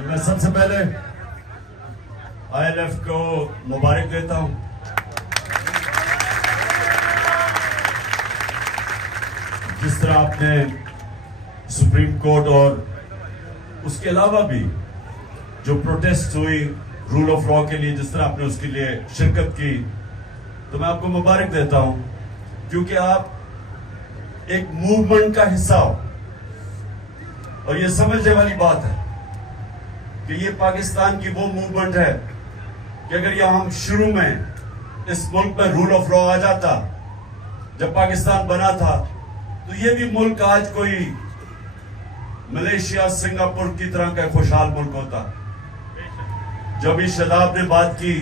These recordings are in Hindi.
मैं सबसे पहले ILF को मुबारक देता हूं। जिस तरह आपने सुप्रीम कोर्ट और उसके अलावा भी जो प्रोटेस्ट हुई रूल ऑफ लॉ के लिए, जिस तरह आपने उसके लिए शिरकत की, तो मैं आपको मुबारक देता हूं, क्योंकि आप एक मूवमेंट का हिस्सा हो। और ये समझने वाली बात है कि ये पाकिस्तान की वो मूवमेंट है कि अगर यहां हम शुरू में इस मुल्क में रूल ऑफ लॉ आ जाता, जब पाकिस्तान बना था, तो ये भी मुल्क आज कोई मलेशिया सिंगापुर की तरह का खुशहाल मुल्क होता। जब इस शदाब ने बात की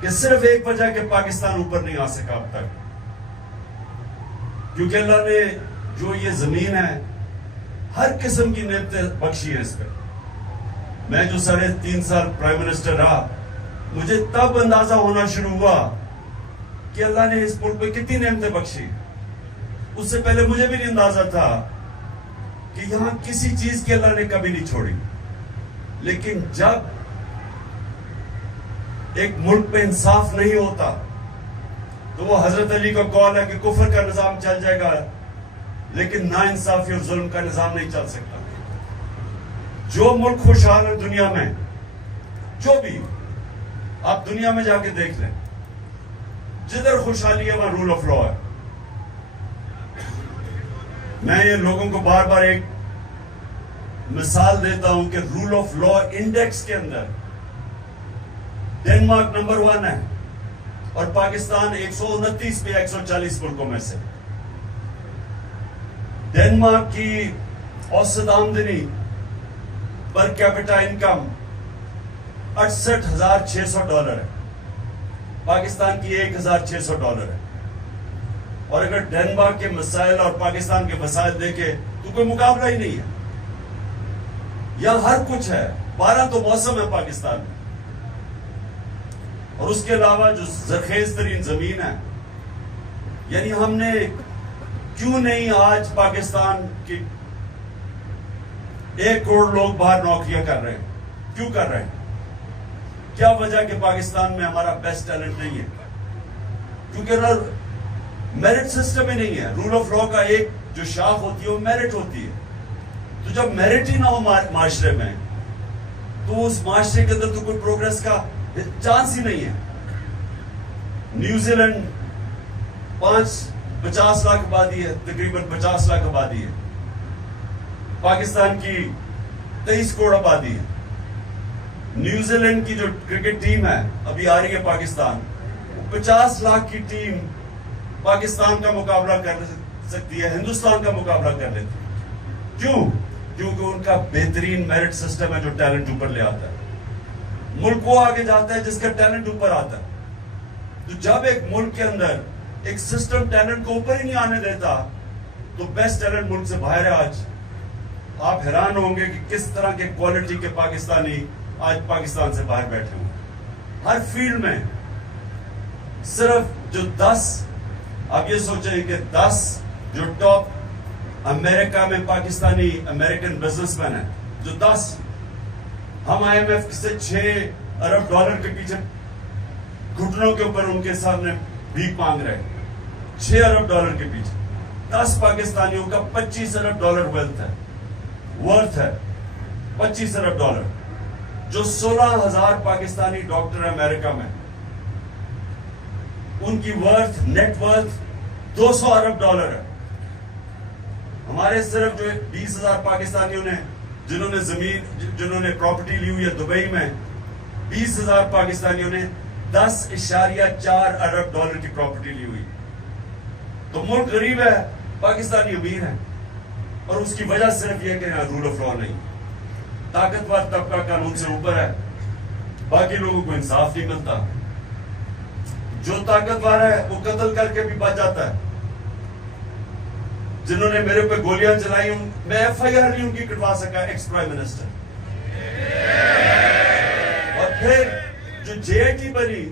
कि सिर्फ एक वजह के पाकिस्तान ऊपर नहीं आ सका अब तक, क्योंकि अल्लाह ने जो ये जमीन है हर किस्म की नेमतें बख्शी है इस पर। मैं जो 3.5 साल प्राइम मिनिस्टर रहा, मुझे तब अंदाजा होना शुरू हुआ कि अल्लाह ने इस मुल्क में कितनी नेमतें बख्शी। उससे पहले मुझे भी नहीं अंदाजा था कि यहां किसी चीज की अल्लाह ने कभी नहीं छोड़ी। लेकिन जब एक मुल्क में इंसाफ नहीं होता, तो वो हजरत अली का कौल है कि कुफर का निजाम चल जाएगा, लेकिन ना इंसाफी और जुल्म का निजाम नहीं चल सकता। जो मुल्क खुशहाल है दुनिया में, जो भी आप दुनिया में जाके देख लें, जिधर खुशहाली है वहां रूल ऑफ लॉ है। मैं ये लोगों को बार बार एक मिसाल देता हूं कि रूल ऑफ लॉ इंडेक्स के अंदर डेनमार्क नंबर 1 है और पाकिस्तान 129 पे 140 मुल्कों में से। डेनमार्क की औसत आमदनी पर कैपिटा इनकम $68,600 है, पाकिस्तान की $1,600 है। और अगर डेनमार्क के मसाइल और पाकिस्तान के मसाइल देखे तो कोई मुकाबला ही नहीं है। यहां हर कुछ है, 12 तो मौसम है पाकिस्तान में, और उसके अलावा जो जरखेज तरीन जमीन है। यानी हमने क्यों नहीं आज पाकिस्तान की 1 करोड़ लोग बाहर नौकरियां कर रहे हैं, क्यों कर रहे हैं? क्या वजह कि पाकिस्तान में हमारा बेस्ट टैलेंट नहीं है? क्योंकि मेरिट सिस्टम ही नहीं है। रूल ऑफ लॉ का एक जो शाख होती है वो मेरिट होती है। तो जब मेरिट ही ना हो माशरे में, तो उस माशरे के अंदर तो कोई प्रोग्रेस का चांस ही नहीं है। न्यूजीलैंड 50 लाख आबादी है, तकरीबन 50 लाख आबादी है। पाकिस्तान की 23 करोड़ आबादी है। न्यूजीलैंड की जो क्रिकेट टीम है अभी आ रही है पाकिस्तान, 50 लाख की टीम पाकिस्तान का मुकाबला कर सकती है, हिंदुस्तान का मुकाबला कर लेती है। क्यों? क्योंकि उनका बेहतरीन मेरिट सिस्टम है जो टैलेंट ऊपर ले आता है। मुल्क वो आगे जाता है जिसका टैलेंट ऊपर आता है। तो जब एक मुल्क के अंदर एक सिस्टम टैलेंट को ऊपर ही नहीं आने देता, तो बेस्ट टैलेंट मुल्क से बाहर है। आज आप हैरान होंगे कि किस तरह के क्वालिटी के पाकिस्तानी आज पाकिस्तान से बाहर बैठे हुए हर फील्ड में। सिर्फ जो 10, आप ये सोचें कि 10 जो टॉप अमेरिका में पाकिस्तानी अमेरिकन बिजनेसमैन है, जो 10, हम IMF से $6 अरब के पीछे घुटनों के ऊपर उनके सामने भीख मांग रहे हैं। $6 अरब के पीछे 10 पाकिस्तानियों का $25 अरब वेल्थ है, वर्थ है $25 अरब। जो 16,000 पाकिस्तानी डॉक्टर है अमेरिका में, उनकी वर्थ, नेट वर्थ $200 अरब है। हमारे सिर्फ जो 20,000 पाकिस्तानियों ने जिन्होंने प्रॉपर्टी ली हुई है दुबई में, 20,000 पाकिस्तानियों ने $10.4 अरब की प्रॉपर्टी ली हुई। तो मुल्क गरीब है, पाकिस्तानी अमीर है, और उसकी वजह सिर्फ यह कि यहां रूल ऑफ लॉ नहीं। ताकतवर तबका कानून से ऊपर है, बाकी लोगों को इंसाफ नहीं मिलता। जो ताकतवर है वो कत्ल करके भी बच जाता है। जिन्होंने मेरे पे गोलियां चलाई, मैं FIR नहीं उनकी कटवा सका, एक्स प्राइम मिनिस्टर। और फिर जो JIT बनी,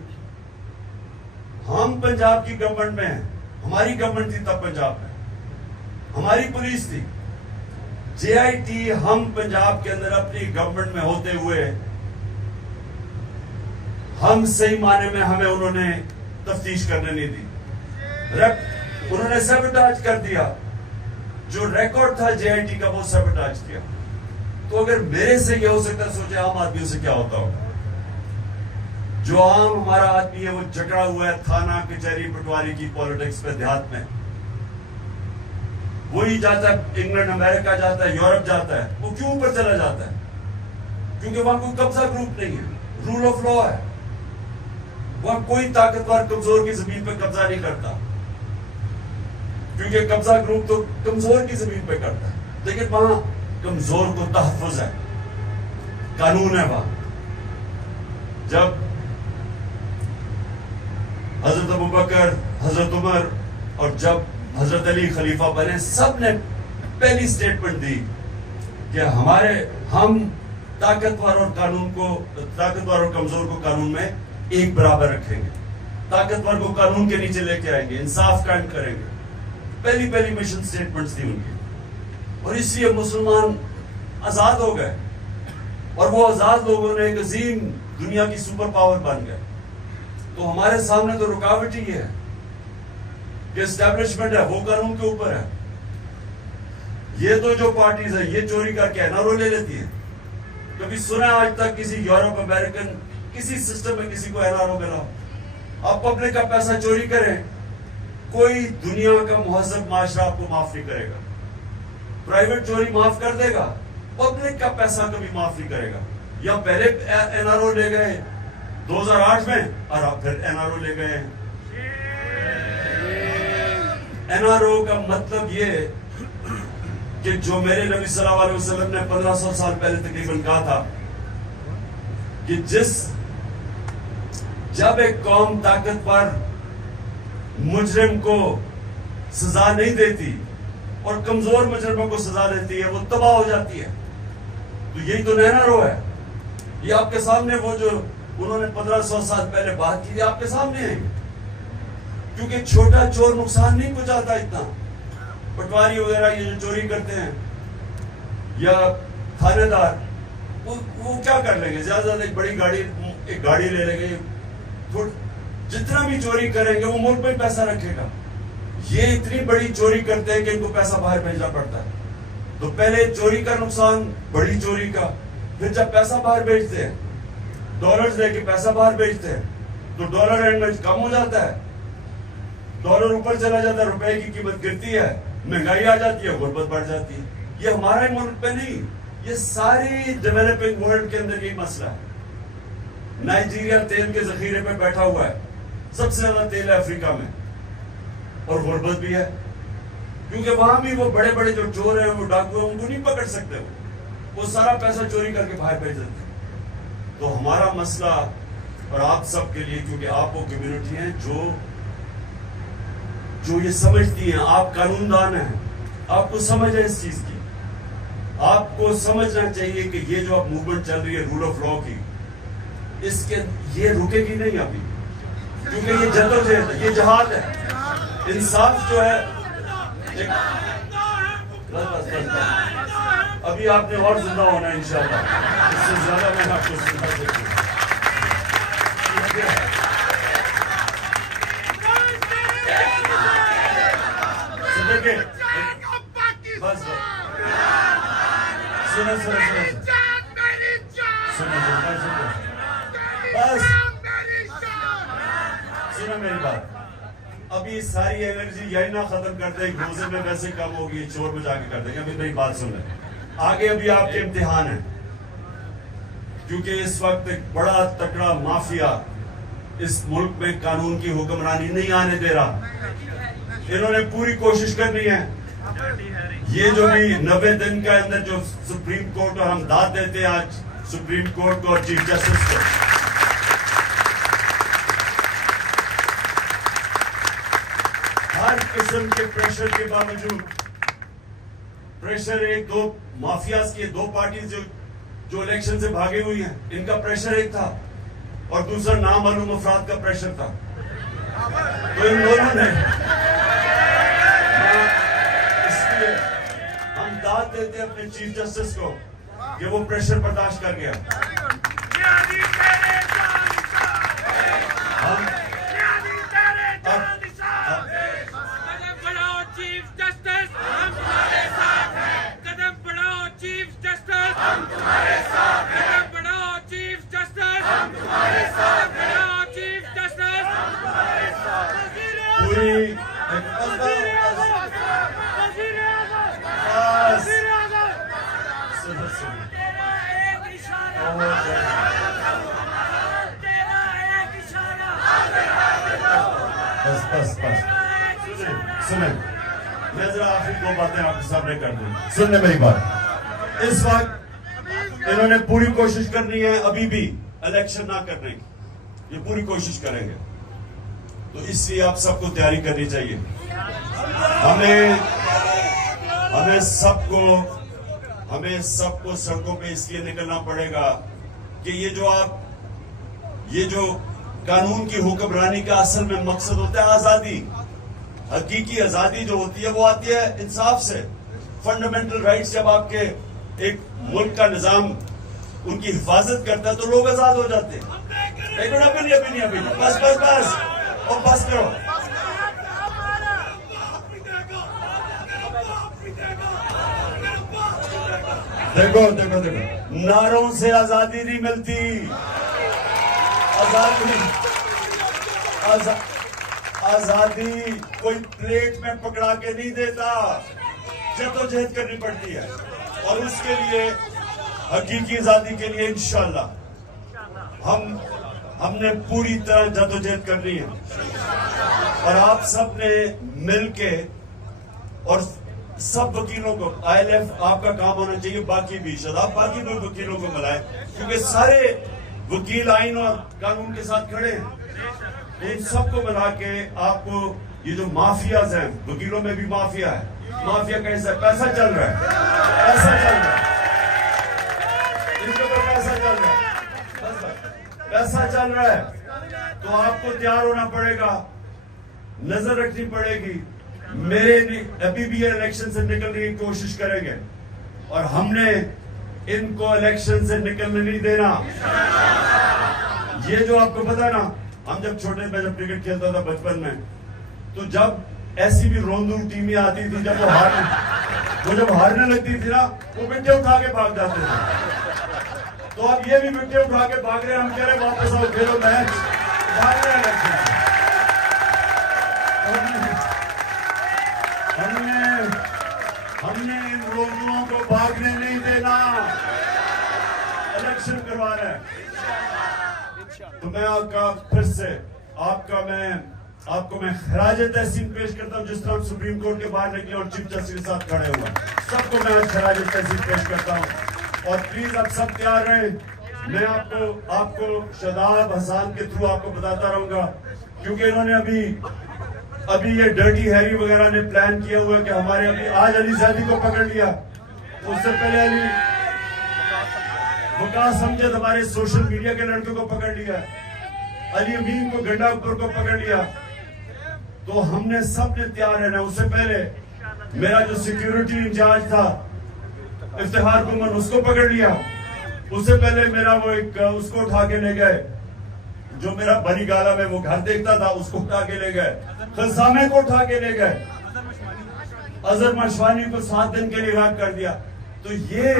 हम पंजाब की गवर्नमेंट में हैं, हमारी गवर्नमेंट थी तब पंजाब में, हमारी पुलिस थी। जेआईटी हम पंजाब के अंदर अपनी गवर्नमेंट में होते हुए हम सही माने में हमें उन्होंने तफ्तीश करने नहीं दी। उन्होंने सबटाज कर दिया, जो रिकॉर्ड था जेआईटी का वो सबटाज किया। तो अगर मेरे से ये हो सकता है, सोचे आम आदमियों से क्या होता होगा। जो आम हमारा आदमी है वो जकड़ा हुआ है थाना कचहरी पटवारी की पॉलिटिक्स पे, देहात में। वही जाता है इंग्लैंड अमेरिका जाता है, यूरोप जाता है। वो क्यों ऊपर चला जाता है? क्योंकि वहां कोई कब्जा ग्रुप नहीं है, रूल ऑफ लॉ है। वहां कोई ताकतवर कमजोर की जमीन पे कब्जा नहीं करता, क्योंकि कब्जा ग्रुप तो कमजोर की जमीन पे करता है। लेकिन वहां कमजोर को तहफ्फुज है, कानून है वहां। जब हजरत अबू बकर, हजरत उमर और जब हजरत अली खलीफा बने, सब ने पहली स्टेटमेंट दी कि हम ताकतवर और कमजोर को कानून में एक बराबर रखेंगे, ताकतवर को कानून के नीचे लेके आएंगे, इंसाफ कायम करेंगे। पहली मिशन स्टेटमेंट्स थी उनकी। और इसलिए मुसलमान आजाद हो गए, और वो आजाद लोगों ने एक अजीम दुनिया की सुपर पावर बन गए। तो हमारे सामने तो रुकावट ही है कि एस्टेब्लिशमेंट है वो कानून के ऊपर है। ये तो जो पार्टीज है ये चोरी करके एनआरओ ले लेती है। कभी सुना आज तक किसी यूरोप अमेरिकन किसी सिस्टम में किसी को एनआरओ मिला? आप पब्लिक का पैसा चोरी करें, कोई दुनिया का मुहज्जब माशरा आपको माफ नहीं करेगा। प्राइवेट चोरी माफ कर देगा, पब्लिक का पैसा कभी माफ नहीं करेगा। या पहले एनआरओ ले गए 2008 में, और अब फिर एनआरओ ले गए। एनआरओ का मतलब ये कि जो मेरे नबी सल्लल्लाहु अलैहि वसल्लम ने 1500 साल पहले तकरीबन कहा था कि जब एक कौम ताकतवर मुजरिम को सजा नहीं देती और कमजोर मुजरिमों को सजा देती है, वो तबाह हो जाती है। तो यही तो एनआरओ है। ये आपके सामने वो जो उन्होंने 1500 साल पहले बात की, आपके सामने है। क्योंकि छोटा चोर नुकसान नहीं पहुंचाता इतना। पटवारी वगैरह ये जो चोरी करते हैं या थानेदार, वो क्या कर लेंगे? ज्यादा ज्यादा एक गाड़ी ले लेंगे, जितना भी चोरी करेंगे वो मुल्क में पैसा रखेगा। ये इतनी बड़ी चोरी करते हैं कि इनको पैसा बाहर भेजना पड़ता है। तो पहले चोरी का नुकसान, बड़ी चोरी का, फिर जब पैसा बाहर भेजते हैं, डॉलर्स लेके पैसा बाहर भेजते हैं, तो डॉलर एंड में कम हो जाता है, डॉलर ऊपर चला जाता है, रुपए की कीमत गिरती है, महंगाई आ जाती है, गुर्बत बढ़ जाती है। ये हमारे मुल्क पे नहीं, ये सारी डेवलपिंग वर्ल्ड के अंदर यही मसला है। नाइजीरिया तेल के जखीरे पे बैठा हुआ है, सबसे ज्यादा तेल है अफ्रीका में, और गुर्बत भी है। क्योंकि वहां भी वो बड़े बड़े जो चोर हैं, वो डाकू हैं, उनको नहीं पकड़ सकते। वो सारा पैसा चोरी करके बाहर भेज देते हैं। तो हमारा मसला और आप सब के लिए, क्योंकि आप वो कम्युनिटी हैं जो ये समझती हैं, आप कानूनदान हैं, आपको समझ है इस चीज की। आपको समझना चाहिए कि ये जो अब मूवमेंट चल रही है रूल ऑफ लॉ की, इसके ये रुकेगी नहीं अभी, क्योंकि ये जद्दोजहद है, ये जहाद है। इंसाफ जो है बस अभी आपने और जिंदा होना है इंशाल्लाह, इससे ज्यादा मैं आपको सुना सकूं। बस सुनो मेरी बात। अभी सारी एनर्जी यही ना खत्म कर दे, रोजे में वैसे कम होगी, चोर में जाके कर देंगे। अभी मेरी बात सुन ले, आगे अभी आपके इम्तिहान है, क्योंकि इस वक्त एक बड़ा तगड़ा माफिया इस मुल्क में कानून की हुक्मरानी नहीं आने दे रहा। इन्होंने पूरी कोशिश करनी है, ये जो भी 90 दिन के अंदर जो सुप्रीम कोर्ट, और हम दाद देते हैं आज सुप्रीम कोर्ट को और चीफ जस्टिस को, हर किस्म के प्रेशर के बावजूद, प्रेशर एक दो माफियाज की, दो पार्टी जो इलेक्शन से भागी हुई हैं, इनका प्रेशर एक था, और दूसरा नामालूम अफराद का प्रेशर था। तो इन दोनों ने देते हैं अपने चीफ जस्टिस को कि वो प्रेशर बर्दाश्त कर गया। कदम बढ़ाओ चीफ जस्टिस, हम तुम्हारे साथ हैं। कदम बढ़ाओ चीफ जस्टिस, हम तुम्हारे साथ हैं। कदम बढ़ाओ चीफ जस्टिस, हम तुम्हारे साथ हैं। बढ़ाओ चीफ जस्टिस, हम तुम्हारे साथ हैं। पूरी तेरा एक इशारा, तेरा एक इशारा, बस सुने, मैं जरा आखिरी 2 बातें आपके सामने कर दूं। सुनने मेरी बात। इस वक्त इन्होंने पूरी कोशिश करनी है अभी भी इलेक्शन ना करने की, ये पूरी कोशिश करेंगे। तो इसलिए आप सबको तैयारी करनी चाहिए। हमें सबको सड़कों पे इसलिए निकलना पड़ेगा कि ये जो कानून की हुक्मरानी का असल में मकसद होता है आजादी। हकीकी आजादी जो होती है वो आती है इंसाफ से। फंडामेंटल राइट्स जब आपके एक मुल्क का निजाम उनकी हिफाजत करता है तो लोग आजाद हो जाते हैं। एक मिनट, अभी नहीं, बस और बस करो। देखो, नारों से आजादी नहीं मिलती। आजादी कोई प्लेट में पकड़ा के नहीं देता, जद्दोजहद करनी पड़ती है। और उसके लिए हकीकी आजादी के लिए इंशाअल्लाह हमने पूरी तरह जद्दोजहद करनी है। और आप सब ने मिलके और सब वकीलों को, ILF आपका काम होना चाहिए, बाकी भी आप बाकी भी वकीलों को मिलाएं, क्योंकि सारे वकील आइन और कानून के साथ खड़े हैं। इन सबको मिला के आपको ये जो माफियाज हैं, वकीलों में भी माफिया है। माफिया कैसा? पैसा चल रहा है, इनको तो पैसा चल रहा है। तो आपको तैयार होना पड़ेगा, नजर रखनी पड़ेगी। अभी भी ये इलेक्शन से निकलने की कोशिश करेंगे और हमने इनको इलेक्शन से निकलने नहीं देना। ये जो आपको पता ना, हम जब छोटे में जब क्रिकेट खेलता था बचपन में, तो जब ऐसी भी रोंदू टीमें आती थी, जब वो हारने लगती थी ना, वो विकेट उठा के भाग जाते थे। तो अब ये भी विकेट उठा के भाग रहे हैं। हम कह रहे वापस आओ, खेलो मैच, भाग रहे हैं इलेक्शन। हमने इन रोंदुओं को भागने नहीं देना, इलेक्शन करवा रहे हैं। तो मैं आपको मैं खराज तहसीन पेश करता हूं। जिस तरह सुप्रीम कोर्ट के बाहर निकले और चीफ जस्टिस के साथ खड़े हुए, सबको मैं खराज तहसीन पेश करता हूं। और प्लीज आप सब तैयार रहें। मैं आपको शादाब हसन के थ्रू आपको बताता रहूंगा, क्योंकि इन्होंने अभी ये डर्टी हैरी वगैरह ने प्लान किया हुआ कि हमारे अभी आज अली ज़ैदी को पकड़ लिया, उससे पहले वकास समझद हमारे सोशल मीडिया के लड़कों को पकड़ लिया, अली अमीन को, गंडापुर को पकड़ लिया। तो हमने सबने तैयार रहना। उससे पहले मेरा जो सिक्योरिटी इंचार्ज था इफ्तिखार गुमन, उसको पकड़ लिया। उससे पहले मेरा उसको उठा के ले गए, जो मेरा बनी गाला में वो घर देखता था, उसको उठा के ले गए। खलसामे को उठा के ले गए। अजहर मशवानी को 7 दिन के लिए गायब कर दिया। तो ये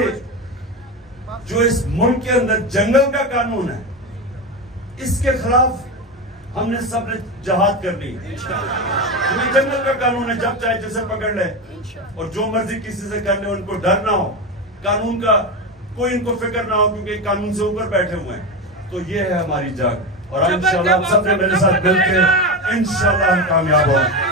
जो इस मुल्क के अंदर जंगल का कानून है, इसके खिलाफ हमने सबने जहाद करनी। जंगल का कानून है, जब चाहे जिसे पकड़ ले और जो मर्जी किसी से कर ले, उनको डर ना हो, कानून का कोई इनको फिक्र ना हो, क्योंकि कानून से ऊपर बैठे हुए हैं। तो ये है हमारी जंग, और इंशाल्लाह आप सबने मेरे साथ मिलकर इंशाल्लाह हम कामयाब होंगे।